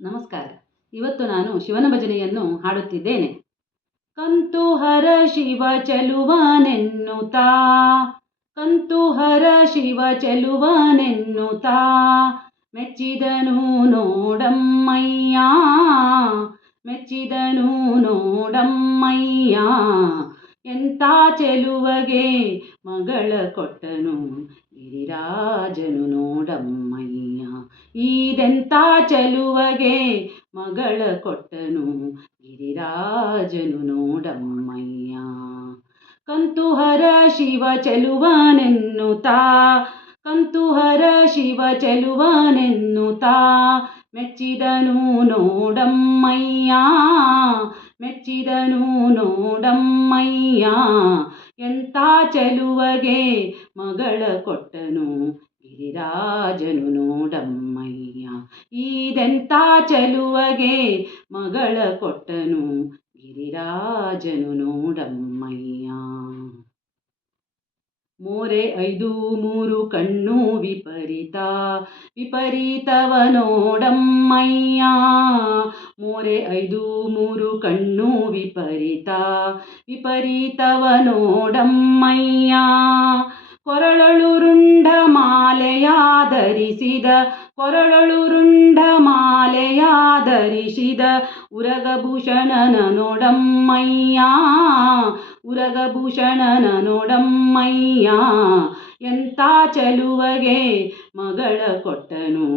ನಮಸ್ಕಾರ. ಇವತ್ತು ನಾನು ಶಿವನ ಭಜನೆಯನ್ನು ಹಾಡುತ್ತಿದ್ದೇನೆ. ಕಂತು ಹರ ಶಿವ ಚೆಲುವನೆನ್ನುತ್ತಾ, ಕಂತು ಹರ ಶಿವ ಚೆಲುವನೆನ್ನುತ್ತಾ, ಮೆಚ್ಚಿದನು ನೋಡಮ್ಮಯ್ಯ ಮೆಚ್ಚಿದನು ನೋಡಮ್ಮಯ್ಯ, ಎಂಥ ಚೆಲುವಗೆ ಮಗಳ ಕೊಟ್ಟನು ಗಿರಿರಾಜನು ಈದೆಂಥ ಚೆಲುವಗೆ ಮಗಳ ಕೊಟ್ಟನು ಗಿರಿರಾಜನು ನೋಡಮ್ಮಯ್ಯ. ಕಂತುಹರ ಶಿವ ಚೆಲುವನೆನ್ನುತ್ತಾ, ಕಂತುಹರ ಶಿವ ಚೆಲುವನೆನ್ನುತ್ತಾ, ಮೆಚ್ಚಿದನು ನೋಡಮ್ಮಯ್ಯ ಮೆಚ್ಚಿದನು ನೋಡಮ್ಮಯ್ಯ. ಎಂಥ ಚೆಲುವಗೆ ಮಗಳ ಕೊಟ್ಟನು ಗಿರಿರಾಜನು ನೋಡಮ್ಮಯ್ಯ, ಈದೆಂತ ಚೆಲುವಗೆ ಮಗಳ ಕೊಟ್ಟನು ಗಿರಿರಾಜನು ನೋಡಮ್ಮಯ್ಯ. ಮೋರೆ ಐದು ಮೂರು ಕಣ್ಣು ವಿಪರೀತ, ವಿಪರೀತವ ನೋಡಮ್ಮಯ್ಯ. ಮೋರೆ ಐದು ಮೂರು ಕಣ್ಣು ವಿಪರೀತ, ವಿಪರೀತವ ನೋಡಮ್ಮಯ್ಯ. ಕೊರಳಳು ಧರಿಸಿದ ಕೊರಳಳು ರುಂಡ ಮಾಲೆಯ ಧರಿಸಿದ ಉರಗಭೂಷಣನ ನೋಡಮ್ಮಯ್ಯ ಉರಗಭೂಷಣನ ನೋಡಮ್ಮಯ್ಯ, ಎಂಥ ಚಲುವಗೆ ಮಗಳ ಕೊಟ್ಟನು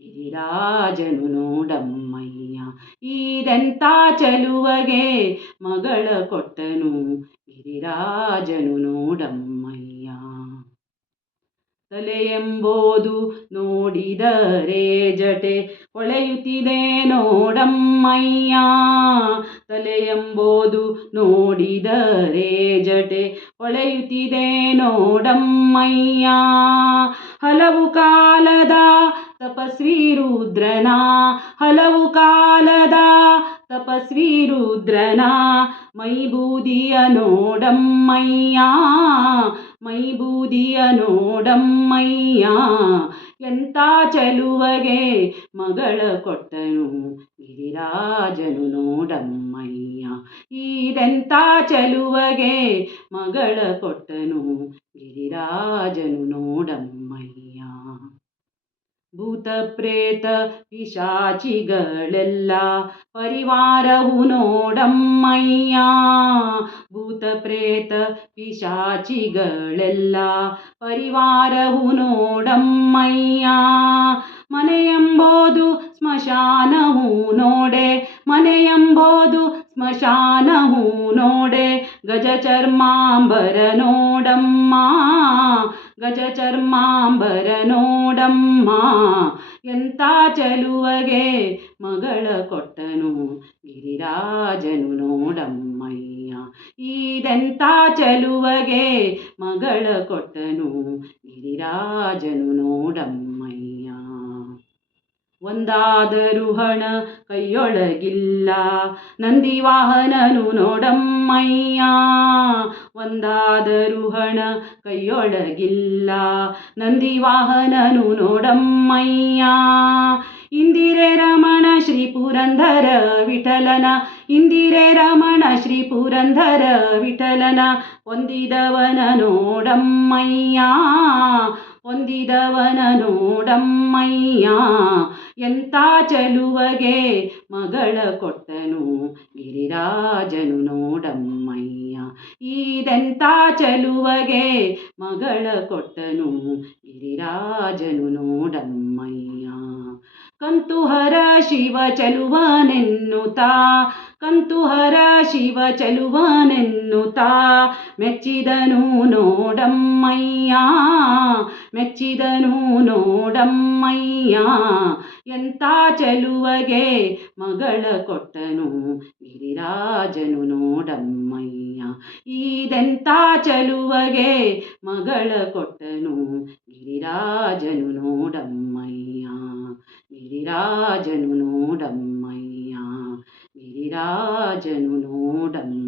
ಗಿರಿರಾಜನು ನೋಡಮ್ಮಯ್ಯ, ಈದೆಂಥ ಚಲುವಗೆ ಮಗಳ ಕೊಟ್ಟನು ಗಿರಿರಾಜನು ನೋಡಮ್ಮಯ್ಯ. ತಲೆಯೆಂಬುದು ನೋಡಿದರೆ ಜಟೆ. ಹೊಳೆಯುತ್ತಿದೆ ನೋಡಮ್ಮಯ್ಯ ತಲೆಯೆಂಬೋದು ನೋಡಿದರೆ ಜಟೆ. ಹೊಳೆಯುತ್ತಿದೆ ನೋಡಮ್ಮಯ್ಯ ಹಲವು ಕಾಲದ ತಪಸ್ವಿ ರುದ್ರನ, ಹಲವು ಕಾಲದ ತಪಸ್ವಿ ರುದ್ರನ ಮೈಬೂದಿಯ ನೋಡಮ್ಮಯ್ಯ ಮೈಬೂದಿಯ ನೋಡಮ್ಮಯ್ಯ, ಎಂಥ ಚೆಲುವಗೆ ಮಗಳ ಕೊಟ್ಟನು ಗಿರಿರಾಜನು ನೋಡಮ್ಮಯ್ಯ, ಈದೆಂಥ ಚೆಲುವಗೆ ಮಗಳ ಕೊಟ್ಟನು ಗಿರಿರಾಜನು ನೋಡಮ್ಮಯ್ಯ. ಭೂತ ಪ್ರೇತ ಪಿಶಾಚಿಗಳೆಲ್ಲ ಪರಿವಾರವು ನೋಡಮ್ಮಯ್ಯ. ಭೂತ ಪ್ರೇತ ಪಿಶಾಚಿಗಳೆಲ್ಲ ಪರಿವಾರವು ನೋಡಮ್ಮಯ್ಯ. ಮನೆಯೆಂಬೋದು ಸ್ಮಶಾನವು ನೋಡೆ ಮನೆಯೆಂಬುದು ಸ್ಮಶಾನವು ನೋಡೆ, ಗಜ ಚರ್ಮಾಂಬರ ನೋಡಮ್ಮ. ಗಜ ಚರ್ಮಾಂಬರ ನೋಡಮ್ಮ. ಎಂಥ ಚೆಲುವಗೆ ಮಗಳ ಕೊಟ್ಟನು ಗಿರಿರಾಜನು ನೋಡಮ್ಮಯ್ಯ. ಈದೆಂಥ ಚೆಲುವಗೆ ಮಗಳ ಕೊಟ್ಟನು ಗಿರಿರಾಜನು ನೋಡಮ್ಮಯ್ಯ. ಒಂದಾದರೂ ಹಣ ಕೈಯೊಳಗಿಲ್ಲ. ನಂದಿವಾಹನನು ನೋಡಮ್ಮಯ್ಯ ಒಂದಾದರೂ ಹಣ ಕೈಯೊಳಗಿಲ್ಲ. ನಂದಿವಾಹನನು ನೋಡಮ್ಮಯ್ಯ ಇಂದಿರೆ ರಮಣ ಶ್ರೀ ಪುರಂದರ ವಿಠಲನ, ಇಂದಿರೆ ರಮಣ ಶ್ರೀ ಪುರಂದರ ವಿಠಲನ. ಹೊಂದಿದವನ ನೋಡಮ್ಮಯ್ಯ ಹೊಂದಿದವನ ನೋಡಮ್ಮಯ್ಯ. ಎಂಥ ಚಲುವಗೆ ಮಗಳ ಕೊಟ್ಟನು ಗಿರಿರಾಜನು ನೋಡಮ್ಮಯ್ಯ. ಈದೆಂಥ ಚಲುವಗೆ ಮಗಳ ಕೊಟ್ಟನು ಗಿರಿರಾಜನು ನೋಡಮ್ಮಯ್ಯ. ಕಂತು ಹರ ಶಿವ ಚಲುವನೆನ್ನುತ್ತಾ ಕಂತು ಹರ ಶಿವ ಚಲುವನೆನ್ನುತ್ತಾ, ಮೆಚ್ಚಿದನು ನೋಡಮ್ಮಯ್ಯ ಮೆಚ್ಚಿದನು ನೋಡಮ್ಮಯ್ಯ, ಎಂಥ ಚಲುವಗೆ ಮಗಳ ಕೊಟ್ಟನು ಗಿರಿರಾಜನು ನೋಡಮ್ಮಯ್ಯ, ಈದೆಂಥ ಚಲುವಗೆ ಮಗಳ ಕೊಟ್ಟನು ಗಿರಿರಾಜನು ನೋಡಮ್ಮಯ್ಯ. ಗಿರಿರಾಜನು ನೋಡಮ್ಮಯ್ಯ ಗಿರಿರಾಜನು ನೋಡಮ್ಮ